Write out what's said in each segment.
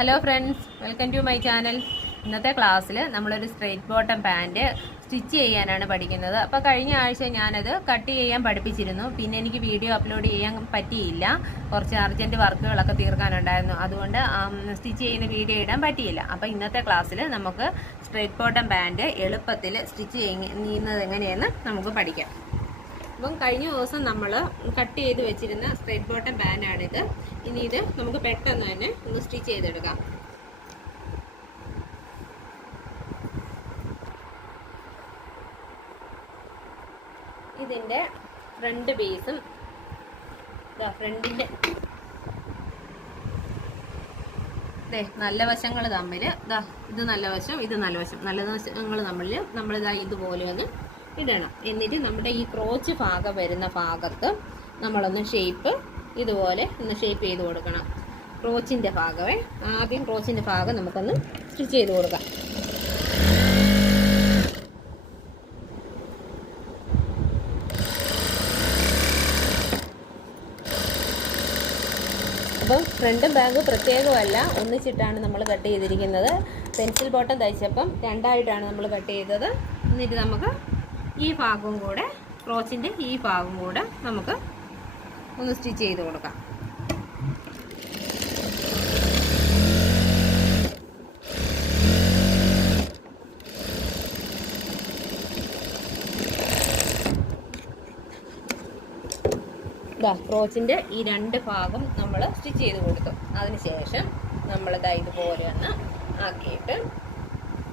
Hello friends, welcome to my channel. ഇന്നത്തെ ക്ലാസ്സിൽ നമ്മളൊരു സ്ട്രെയിറ്റ് ബോട്ടം പാൻറ് സ്റ്റിച്ച് ചെയ്യാനാണ് പഠിക്കുന്നത്. അപ്പോൾ കഴിഞ്ഞ ആഴ്ച ഞാനത് കട്ട് ചെയ്യാൻ പഠിപ്പിച്ചിരുന്നു. പിന്നെ എനിക്ക് വീഡിയോ അപ്ലോഡ് ചെയ്യാൻ പറ്റിയില്ല. കുറച്ച് അർജൻറ്റ് വർക്കുകളൊക്കെ തീർക്കാനുണ്ടായിരുന്നു. അതുകൊണ്ട് സ്റ്റിച്ച് ചെയ്യുന്ന വീഡിയോ ഇടാൻ പറ്റിയില്ല. അപ്പോൾ ഇന്നത്തെ ക്ലാസ്സിൽ നമുക്ക് സ്ട്രെയിറ്റ് ബോട്ടം പാൻറ് എളുപ്പത്തിൽ സ്റ്റിച്ച് ചെയ്യുന്നത് എങ്ങനെയെന്ന് നമുക്ക് പഠിക്കാം. അപ്പം കഴിഞ്ഞ ദിവസം നമ്മൾ കട്ട് ചെയ്ത് വെച്ചിരുന്ന സ്ട്രെയിറ്റ് ബോട്ടം പാൻറ്റാണിത്. ഇനി ഇത് നമുക്ക് പെട്ടെന്ന് തന്നെ ഒന്ന് സ്റ്റിച്ച് ചെയ്തെടുക്കാം. ഇതിൻ്റെ ഫ്രണ്ട് പീസും ഫ്രണ്ടിൻ്റെ നല്ല വശങ്ങൾ തമ്മിൽ ഇത് നല്ല വശം, ഇത് നല്ല വശം, നല്ല വശങ്ങൾ തമ്മിൽ നമ്മളിതാ ഇതുപോലെ ഒന്ന് ഇടണം. എന്നിട്ട് നമ്മുടെ ഈ ക്രോച്ച് ഭാഗം വരുന്ന ഭാഗത്ത് നമ്മളൊന്ന് ഷേപ്പ് ഇതുപോലെ ഒന്ന് ഷേപ്പ് ചെയ്ത് കൊടുക്കണം. ക്രോച്ചിൻ്റെ ഭാഗമേ ആദ്യം ക്രോച്ചിൻ്റെ ഭാഗം നമുക്കൊന്ന് സ്റ്റിച്ച് ചെയ്ത് കൊടുക്കാം. അപ്പം ഫ്രണ്ടും ബാക്കും പ്രത്യേകമല്ല, ഒന്നിച്ചിട്ടാണ് നമ്മൾ കട്ട് ചെയ്തിരിക്കുന്നത്. പെൻസിൽ ബോട്ടം തയ്ച്ചപ്പം രണ്ടായിട്ടാണ് നമ്മൾ കട്ട് ചെയ്തത്. എന്നിട്ട് നമുക്ക് ഈ ഭാഗവും കൂടെ, ക്രോച്ചിൻ്റെ ഈ ഭാഗവും കൂടെ നമുക്ക് ഒന്ന് സ്റ്റിച്ച് ചെയ്ത് കൊടുക്കാം. ക്രോച്ചിൻ്റെ ഈ രണ്ട് ഭാഗം നമ്മൾ സ്റ്റിച്ച് ചെയ്ത് കൊടുത്തു. അതിനുശേഷം നമ്മളിതാ ഇതുപോലെ ഒന്ന് ആക്കിയിട്ട്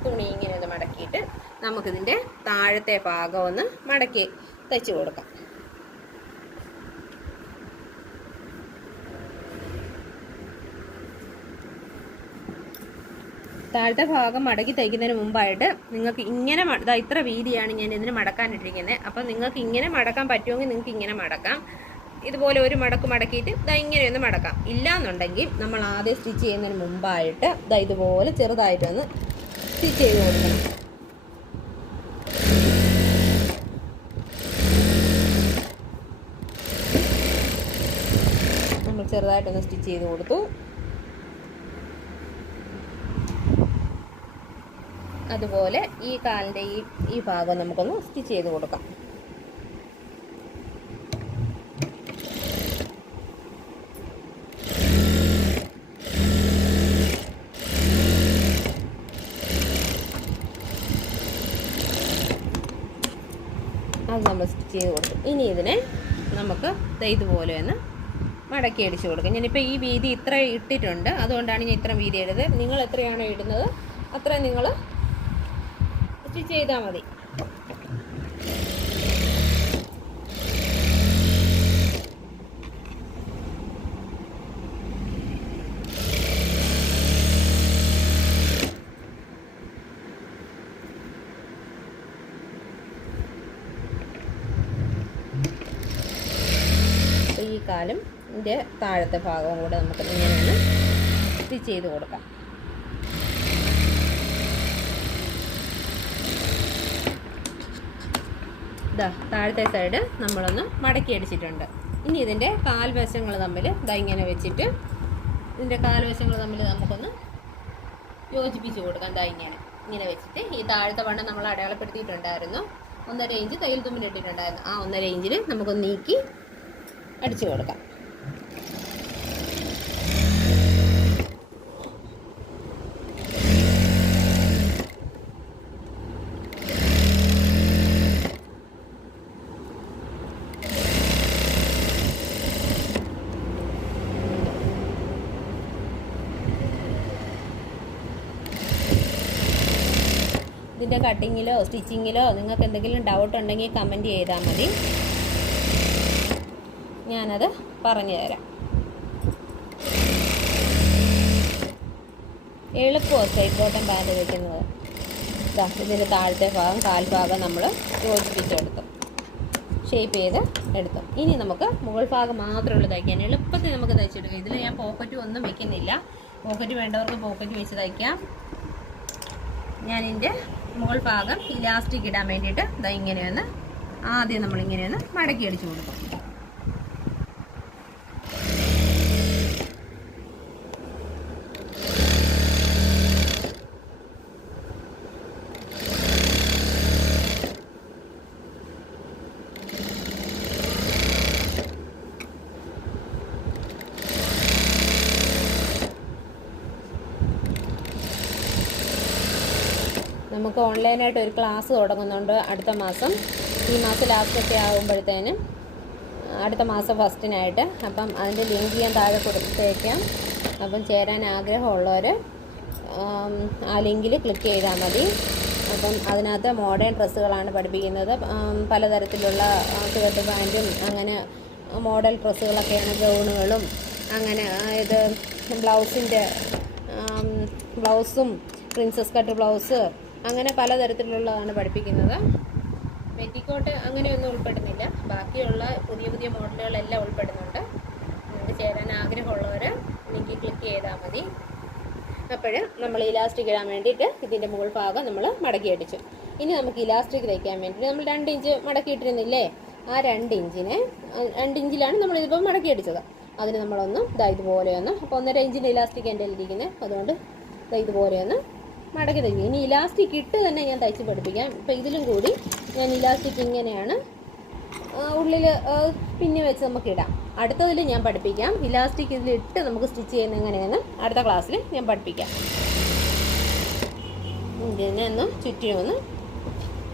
തുണി ഇങ്ങനെ ഒന്ന് മടക്കിയിട്ട് നമുക്കിതിൻ്റെ താഴത്തെ ഭാഗം ഒന്ന് മടക്കി തയ്ച്ചു കൊടുക്കാം. താഴത്തെ ഭാഗം മടക്കി തയ്ക്കുന്നതിന് മുമ്പായിട്ട് നിങ്ങൾക്ക് ഇങ്ങനെ ഇത്ര വീതിയാണ് ഞാൻ ഇതിന് മടക്കാനിട്ടിരിക്കുന്നത്. അപ്പം നിങ്ങൾക്ക് ഇങ്ങനെ മടക്കാൻ പറ്റുമെങ്കിൽ നിങ്ങൾക്ക് ഇങ്ങനെ മടക്കാം. ഇതുപോലെ ഒരു മടക്ക് മടക്കിയിട്ട് ഇങ്ങനെയൊന്ന് മടക്കാം. ഇല്ലാന്നുണ്ടെങ്കിൽ നമ്മൾ ആദ്യം സ്റ്റിച്ച് ചെയ്യുന്നതിന് മുമ്പായിട്ട് ഇതുപോലെ ചെറുതായിട്ടൊന്ന് സ്റ്റിച്ച് ചെയ്ത് കൊടുക്കണം. നമ്മൾ ചെറുതായിട്ടൊന്ന് സ്റ്റിച്ച് ചെയ്ത് കൊടുത്തു. അതുപോലെ ഈ കാലിൻ്റെ ഈ ഭാഗം നമുക്കൊന്ന് സ്റ്റിച്ച് ചെയ്ത് കൊടുക്കാം. അത് നമ്മൾ സ്റ്റിച്ച് ചെയ്ത് കൊടുക്കും. ഇനി ഇതിനെ നമുക്ക് ഇതുപോലെ ഒന്ന് മടക്കി അടിച്ചു കൊടുക്കാം. ഞാനിപ്പോൾ ഈ വീതി ഇത്ര ഇട്ടിട്ടുണ്ട്, അതുകൊണ്ടാണ് ഞാൻ ഇത്ര വീതി ഇടുന്നത്. നിങ്ങൾ എത്രയാണോ ഇടുന്നത് അത്രയും നിങ്ങൾ സ്റ്റിച്ച് ചെയ്താൽ മതി. ഈ കാലും ഇതിൻ്റെ താഴത്തെ ഭാഗവും കൂടെ നമുക്ക് ഇങ്ങനെയാണ് സ്റ്റിച്ച് ചെയ്ത് കൊടുക്കാം. താഴത്തെ സൈഡ് നമ്മളൊന്ന് മടക്കി അടിച്ചിട്ടുണ്ട്. ഇനി ഇതിൻ്റെ കാൽവശങ്ങൾ തമ്മിൽ ഇങ്ങനെ വെച്ചിട്ട് ഇതിൻ്റെ കാൽവശങ്ങൾ തമ്മിൽ നമുക്കൊന്ന് യോജിപ്പിച്ച് കൊടുക്കാം. ഇങ്ങനെ വെച്ചിട്ട് ഈ താഴത്തെ വണ്ണം നമ്മൾ അടയാളപ്പെടുത്തിയിട്ടുണ്ടായിരുന്നു. 1.5 ഇഞ്ച് തയ്യൽ തുമ്പിൽ ഇട്ടിട്ടുണ്ടായിരുന്നു. ആ 1.5 ഇഞ്ചിൽ നമുക്കൊന്ന് നീക്കി അടിച്ചു കൊടുക്കാം. ഇതിൻ്റെ കട്ടിങ്ങിലോ സ്റ്റിച്ചിങ്ങിലോ നിങ്ങൾക്ക് എന്തെങ്കിലും ഡൗട്ട് ഉണ്ടെങ്കിൽ കമൻറ്റ് ചെയ്താൽ മതി, ഞാനത് പറഞ്ഞു തരാം. എളുപ്പമാണ് സ്ട്രെയിറ്റ് ബോട്ടം പാൻറ് വയ്ക്കുന്നത്. ഇതിൻ്റെ താഴത്തെ ഭാഗം കാൽഭാഗം നമ്മൾ യോജിപ്പിച്ചെടുത്തു, ഷേപ്പ് ചെയ്ത് എടുത്തു. ഇനി നമുക്ക് മുകൾ ഭാഗം മാത്രമുള്ള തയ്ക്കാൻ എളുപ്പത്തിൽ നമുക്ക് തയ്ച്ചെടുക്കാം. ഇതിൽ ഞാൻ പോക്കറ്റും ഒന്നും വെക്കുന്നില്ല. പോക്കറ്റ് വേണ്ടവർക്ക് പോക്കറ്റ് വെച്ച് തയ്ക്കാം. ഞാനിതിൻ്റെ മുകൾ ഭാഗം ഇലാസ്റ്റിക് ഇടാൻ വേണ്ടിയിട്ട് ഇങ്ങനെയൊന്ന് ആദ്യം നമ്മളിങ്ങനെയൊന്ന് മടക്കി അടിച്ചു കൊടുക്കും. നമുക്ക് ഓൺലൈനായിട്ട് ഒരു ക്ലാസ് തുടങ്ങുന്നുണ്ട് അടുത്ത മാസം. ഈ മാസം ലാസ്റ്റൊക്കെ ആകുമ്പോഴത്തേനും, അടുത്ത മാസം ഫസ്റ്റിനായിട്ട്. അപ്പം അതിൻ്റെ ലിങ്ക് ഞാൻ താഴെ കൊടുത്തേക്കാം. അപ്പം ചേരാൻ ആഗ്രഹമുള്ളവർ ആ ലിങ്കിൽ ക്ലിക്ക് ചെയ്താൽ മതി. അപ്പം അതിനകത്ത് മോഡേൺ ഡ്രസ്സുകളാണ് പഠിപ്പിക്കുന്നത്. പലതരത്തിലുള്ള സ്കേർട്ട് പാൻറ്റും അങ്ങനെ മോഡൽ ഡ്രസ്സുകളൊക്കെയാണ്, ഗൗണുകളും അങ്ങനെ. ഇത് ബ്ലൗസും പ്രിൻസസ് കട്ട് ബ്ലൗസ് അങ്ങനെ പലതരത്തിലുള്ളതാണ് പഠിപ്പിക്കുന്നത്. പെറ്റിക്കോട്ട് അങ്ങനെയൊന്നും ഉൾപ്പെടുന്നില്ല. ബാക്കിയുള്ള പുതിയ പുതിയ മോഡലുകളെല്ലാം ഉൾപ്പെടുന്നുണ്ട്. നിങ്ങൾക്ക് ചേരാൻ ആഗ്രഹമുള്ളവർ ലിങ്കിൽ ക്ലിക്ക് ചെയ്താൽ മതി. അപ്പോൾ നമ്മൾ ഇലാസ്റ്റിക് ഇടാൻ വേണ്ടിയിട്ട് ഇതിൻ്റെ മുകൾ ഭാഗം നമ്മൾ മടക്കി അടിച്ചു. ഇനി നമുക്ക് ഇലാസ്റ്റിക് തയ്ക്കാൻ വേണ്ടിയിട്ട് നമ്മൾ 2 ഇഞ്ച് മടക്കിയിട്ടിരുന്നില്ലേ, ആ 2 ഇഞ്ചിലാണ് നമ്മളിതിപ്പോൾ മടക്കി അടിച്ചത്. അതിന് നമ്മളൊന്ന് ഇതുപോലെ ഒന്ന്, അപ്പോൾ 1.5 ഇഞ്ചിൻ്റെ ഇലാസ്റ്റിക് എൻ്റെ ഇരിക്കുന്നത്, അതുകൊണ്ട് ഇതുപോലെ ഒന്ന് മടക്കി തയ്ക്കും. ഇനി ഇലാസ്റ്റിക് ഇട്ട് തന്നെ ഞാൻ തയ്ച്ച് പഠിപ്പിക്കാം. ഇപ്പോൾ ഇതിലും കൂടി ഞാൻ ഇലാസ്റ്റിക് ഇങ്ങനെയാണ് ഉള്ളിൽ പിന്നി വെച്ച് നമുക്ക് ഇടാം. അടുത്തതിൽ ഞാൻ പഠിപ്പിക്കാം ഇലാസ്റ്റിക് ഇതിലിട്ട് നമുക്ക് സ്റ്റിച്ച് ചെയ്യുന്നത് എങ്ങനെയെന്ന് അടുത്ത ക്ലാസ്സിൽ ഞാൻ പഠിപ്പിക്കാം. ഇതിനെ ഒന്ന് ചുറ്റിനൊന്ന്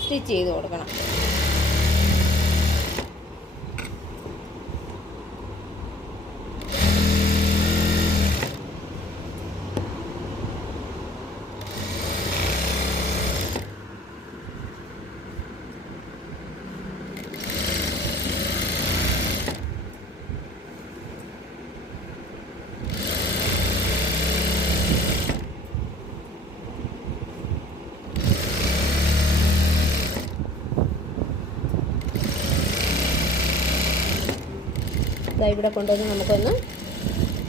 സ്റ്റിച്ച് ചെയ്ത് കൊടുക്കണം. ഇവിടെ കൊണ്ടുവന്ന് നമുക്കൊന്ന്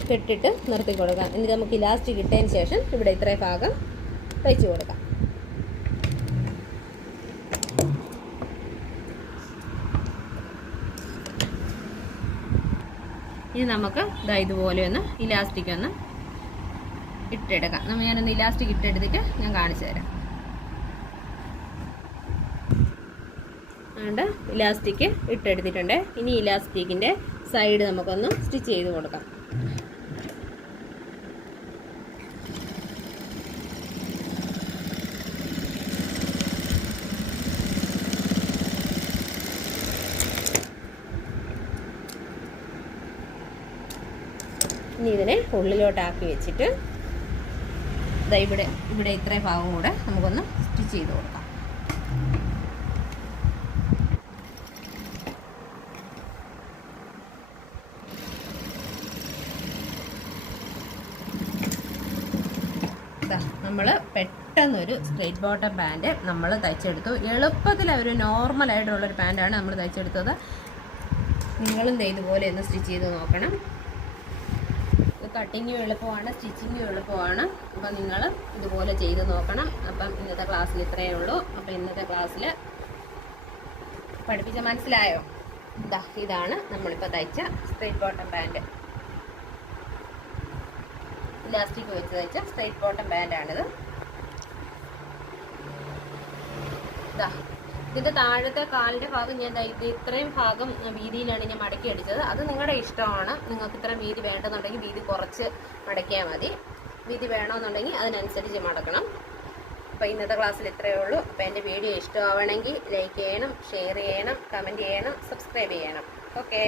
കെട്ടിട്ട് നിർത്തി കൊടുക്കാം. എന്നിട്ട് നമുക്ക് ഇലാസ്റ്റിക് ഇട്ടതിന് ശേഷം ഇവിടെ ഇത്രയും ഭാഗം തയ്ച്ചു കൊടുക്കാം. ഇനി നമുക്ക് ഇതുപോലെ ഒന്ന് ഇലാസ്റ്റിക് ഒന്ന് ഇട്ടെടുക്കാം. ഞാനൊന്ന് ഇലാസ്റ്റിക് ഇട്ടെടുത്തിട്ട് ഞാൻ കാണിച്ചു തരാം. അതുകൊണ്ട് ഇലാസ്റ്റിക് ഇട്ടെടുത്തിട്ടുണ്ട്. ഇനി ഇലാസ്റ്റിക്കിൻ്റെ സൈഡ് നമുക്കൊന്ന് സ്റ്റിച്ച് ചെയ്ത് കൊടുക്കാം. ഇനി ഇതിനെ ഉള്ളിലോട്ടാക്കി വെച്ചിട്ട് ഇവിടെ ഇത്രയും ഭാഗം കൂടെ നമുക്കൊന്ന് സ്റ്റിച്ച് ചെയ്ത് കൊടുക്കാം. നമ്മൾ പെട്ടെന്നൊരു സ്ട്രെയിറ്റ് ബോട്ടം പാൻറ്റ് നമ്മൾ തയ്ച്ചെടുത്തു. എളുപ്പത്തിൽ ഒരു നോർമലായിട്ടുള്ളൊരു പാൻറ്റാണ് നമ്മൾ തയ്ച്ചെടുത്തത്. നിങ്ങളും ഇതുപോലെ ഒന്ന് സ്റ്റിച്ച് ചെയ്ത് നോക്കണം. കട്ടിങ്ങും എളുപ്പമാണ്, സ്റ്റിച്ചിങ്ങും എളുപ്പമാണ്. അപ്പം നിങ്ങൾ ഇതുപോലെ ചെയ്ത് നോക്കണം. അപ്പം ഇന്നത്തെ ക്ലാസ്സിൽ ഇത്രയേ ഉള്ളൂ. അപ്പം ഇന്നത്തെ ക്ലാസ്സിൽ പഠിപ്പിച്ച മനസ്സിലായോ? ഇതാണ് നമ്മളിപ്പോൾ തയ്ച്ച സ്ട്രെയിറ്റ് ബോട്ടം പാൻറ്റ്. ഇലാസ്റ്റിക് വെച്ച് തയ്ച്ച സ്ട്രെയിറ്റ് ബോട്ടം പാൻറ്റാണിത്. ഇതിൻ്റെ താഴത്തെ കാലിൻ്റെ ഭാഗം ഞാൻ ഇത്രയും ഭാഗം വീതിയിലാണ് ഞാൻ മടക്കി അടിച്ചത്. അത് നിങ്ങളുടെ ഇഷ്ടമാണ്. നിങ്ങൾക്ക് ഇത്രയും വീതി വേണ്ടെന്നുണ്ടെങ്കിൽ വീതി കുറച്ച് മടക്കിയാൽ മതി. വീതി വേണമെന്നുണ്ടെങ്കിൽ അതിനനുസരിച്ച് മടക്കണം. അപ്പോൾ ഇന്നത്തെ ക്ലാസ്സിൽ ഇത്രയേ ഉള്ളൂ. അപ്പോൾ എൻ്റെ വീഡിയോ ഇഷ്ടമാവണമെങ്കിൽ ലൈക്ക് ചെയ്യണം, ഷെയർ ചെയ്യണം, കമൻറ്റ് ചെയ്യണം, സബ്സ്ക്രൈബ് ചെയ്യണം. ഓക്കെ.